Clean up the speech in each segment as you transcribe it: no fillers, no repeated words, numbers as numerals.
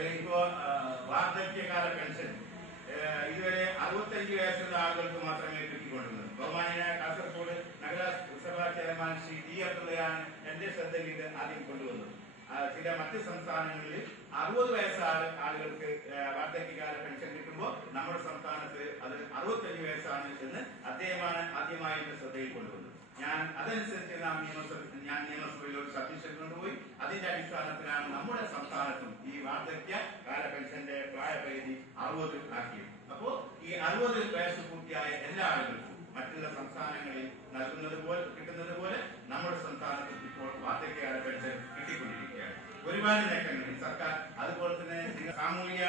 ഇപ്പോ വാർദ്ധക്യകാല പെൻഷൻ ഇതുവരെ 65 വയസ്സുള്ള ആളുകൾക്ക് മാത്രമേ കിട്ടിക്കൊണ്ടിരുന്നത്. ബഹുമാനായ കാസർഗോഡ് നഗരസഭാ ചെയർമാൻ ശ്രീ ടി അബ്ദുള്ളയാണ് എന്റെ ശ്രദ്ധയിൽ ഇത് ആദ്യം കൊണ്ടുവന്നത്. ചില മറ്റ് സംസ്ഥാനങ്ങളിൽ 60 വയസ്സായ ആളുകൾക്ക് വാർദ്ധക്യകാല പെൻഷൻ കിട്ടുമ്പോൾ നമ്മുടെ സംസ്ഥാനത്ത് അത് 65 വയസ്സാണ് എന്ന് അദ്ദേഹമാണ് ആദ്യമായി എന്റെ ശ്രദ്ധയിൽ കൊണ്ടുവന്നത്. അതനുസരിച്ച് ഞാൻ നിയമസഭയിൽ ഒരു സബ്മിഷൻ കൊണ്ടുപോയി. അതിന്റെ അടിസ്ഥാനത്തിലാണ് നമ്മുടെ സംസ്ഥാനത്തും ഈ വാർദ്ധക്യ കാല പെൻഷന്റെ പ്രായപരിധി 60 ആക്കിയത്. അപ്പോ ഈ 60 വയസ്സ് പൂർത്തിയായ എല്ലാ ആളുകൾക്കും മറ്റുള്ള സംസ്ഥാനങ്ങളിൽ കിട്ടുന്നത് പോലെ നമ്മുടെ സംസ്ഥാനത്ത് ഇപ്പോൾ വാർദ്ധക്യകാല പെൻഷൻ കിട്ടിക്കൊണ്ടിരിക്കുകയാണ്. ഒരുപാട് നേട്ടങ്ങൾ ഈ സർക്കാർ അതുപോലെ തന്നെ സാമൂഹിക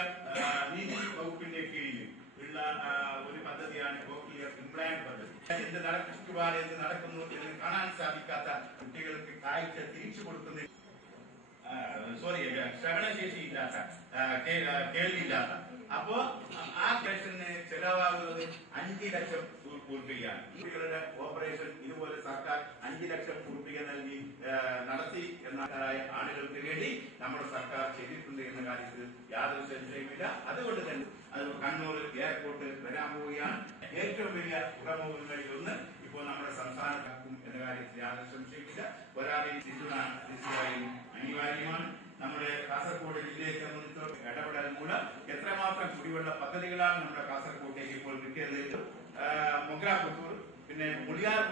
നീതി വകുപ്പിന്റെ കീഴിൽ ഉള്ള ഒരു പദ്ധതിയാണ് കോക്ലിയർ ഇംപ്ലാന്റ് പദ്ധതി. എന്ത് നടക്കുന്നു എന്ന് കാണാൻ സാധിക്കാത്ത കുട്ടികൾക്ക് കാഴ്ച തിരിച്ചു കൊടുക്കുന്ന ശ്രവണശേഷിയില്ലാത്ത കേൾവിയില്ലാത്ത അപ്പോ ആ പേഷ്യന് ചെലവാകുന്നത് 5 ലക്ഷം രൂപയാണ്. ഈ കുട്ടികളുടെ ഓപ്പറേഷൻ ഇതുപോലെ സർക്കാർ 5 ലക്ഷം രൂപ നൽകി നടത്തി എന്നായ ആളുകൾക്ക് വേണ്ടി നമ്മുടെ സർക്കാർ ചെയ്തിട്ടുണ്ട് എന്ന കാര്യത്തിൽ യാതൊരു സംശയമില്ല. അതുകൊണ്ട് തന്നെ അത് കണ്ണൂർ എയർപോർട്ട് വരാൻ പോവുകയാണ്. ഏറ്റവും വലിയ തുറമുഖങ്ങളിൽ ഒന്ന് ഇപ്പോൾ നമ്മുടെ സംസ്ഥാനത്താക്കും എന്ന കാര്യത്തിൽ യാതൊരു സംശയമില്ല. ഒരാളെയും തീർച്ചയായും അനിവാര്യമാണ്. നമ്മുടെ കാസർഗോഡ് ജില്ലയെ സംബന്ധിച്ചിടത്തോളം ഇടപെടൽ മൂലം എത്രമാത്രം കുടിവെള്ള പദ്ധതികളാണ് നമ്മുടെ കാസർഗോഡേക്ക് ഇപ്പോൾ കിട്ടിയത്. മൊഗ്രാപുത്തൂർ, പിന്നെ മുളിയാർ